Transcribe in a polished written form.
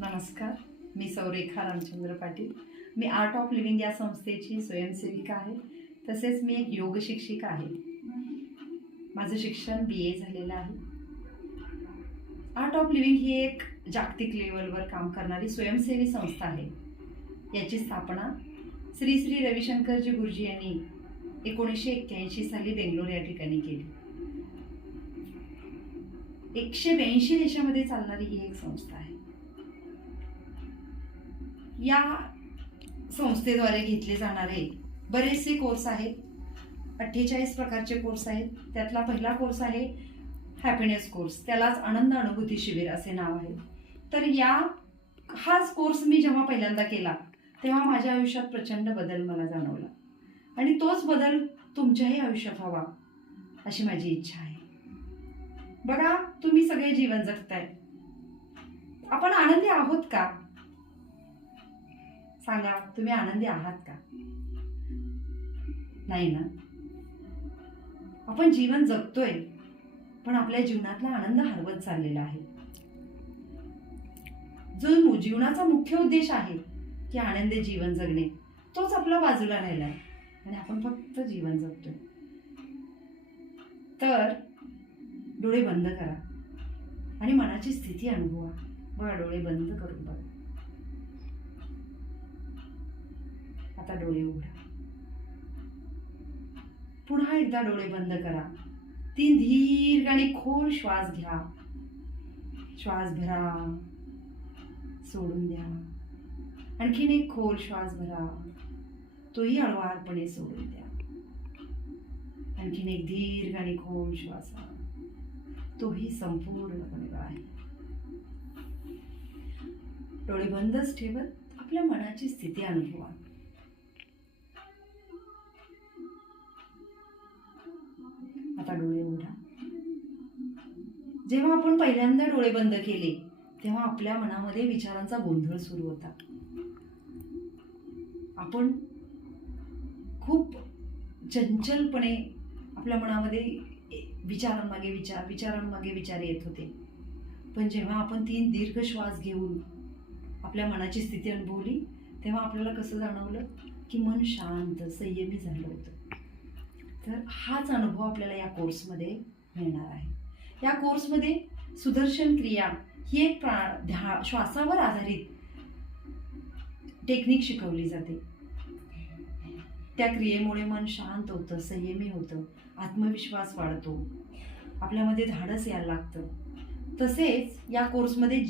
नमस्कार, मी सौरेखा रामचंद्र पाटील. मी art of living या संस्थेची स्वयंसेविका आहे. तसेच मी एक योग शिक्षिका आहे. माझं शिक्षण BA झालेलं आहे. आर्ट ऑफ लिव्हिंग ही एक जागतिक लेवलवर काम करणारी स्वयंसेवी संस्था आहे. याची स्थापना श्री श्री रविशंकरजी गुरुजी यांनी 1981 साली बेंगलोर या ठिकाणी केली. 182 देशामध्ये चालणारी ही एक संस्था आहे. या संस्थेद्वारे घेतले जाणारे बरेचसे कोर्स आहेत. 48 प्रकारचे कोर्स आहेत. त्यातला पहिला कोर्स आहे हॅपीनेस कोर्स, त्यालाच आनंद अनुभूती शिबिर असे नाव आहे. तर हाच कोर्स मी जेव्हा पहिल्यांदा केला तेव्हा माझ्या आयुष्यात प्रचंड बदल मला जाणवला आणि तोच बदल तुमच्याही आयुष्यात व्हावा अशी माझी इच्छा आहे. बघा, तुम्ही सगळे जीवन जगताय, आपण आनंदी आहोत का? सांगा, तुम्ही आनंदी आहात का? नाही ना. आपण जीवन जगतोय, पण आपल्या जीवनातला आनंद हरवत चाललेला आहे. जो जीवनाचा मुख्य उद्देश आहे की आनंदी जीवन जगणे, तोच आपला बाजूला राहिलाय आणि आपण फक्त जीवन जगतोय. तर डोळे बंद करा आणि मनाची स्थिती अनुभवा. बघा, डोळे बंद करून बघा. आता डोळे उघडा. पुन्हा एकदा डोळे बंद करा. 3 दीर्घ आणि खोल श्वास घ्या. श्वास भरा, सोडून द्या. आणखीन एक खोल श्वास भरा, तोही हळुवारपणे सोडून द्या. आणखीन एक दीर्घ आणि खोल श्वास, तोही संपूर्णपणे बाहेर. डोळे बंदच ठेवत आपल्या मनाची स्थिती अनुभवा. आता डोळे उघडा. जेव्हा आपण पहिल्यांदा डोळे बंद केले तेव्हा आपल्या मनामध्ये विचारांचा गोंधळ सुरू होता. आपण खूप चंचलपणे आपल्या मनामध्ये विचारांमागे विचार येत होते. पण जेव्हा आपण 3 दीर्घ श्वास घेऊन आपल्या मनाची स्थिती अनुभवली तेव्हा आपल्याला कसं जाणवलं की मन शांत, संयमी झालं होतं. तर हाच अनुभव आपल्याला या कोर्समध्ये मिळणार आहे. या कोर्समध्ये सुदर्शन क्रिया ही एक श्वासावर आधारित टेक्निक शिकवली जाते. त्या क्रियेमुळे मन शांत होतं, संयमी होतं, आत्मविश्वास वाढतो, आपल्यामध्ये धाडस यायला लागतं. तसेच या कोर्समध्ये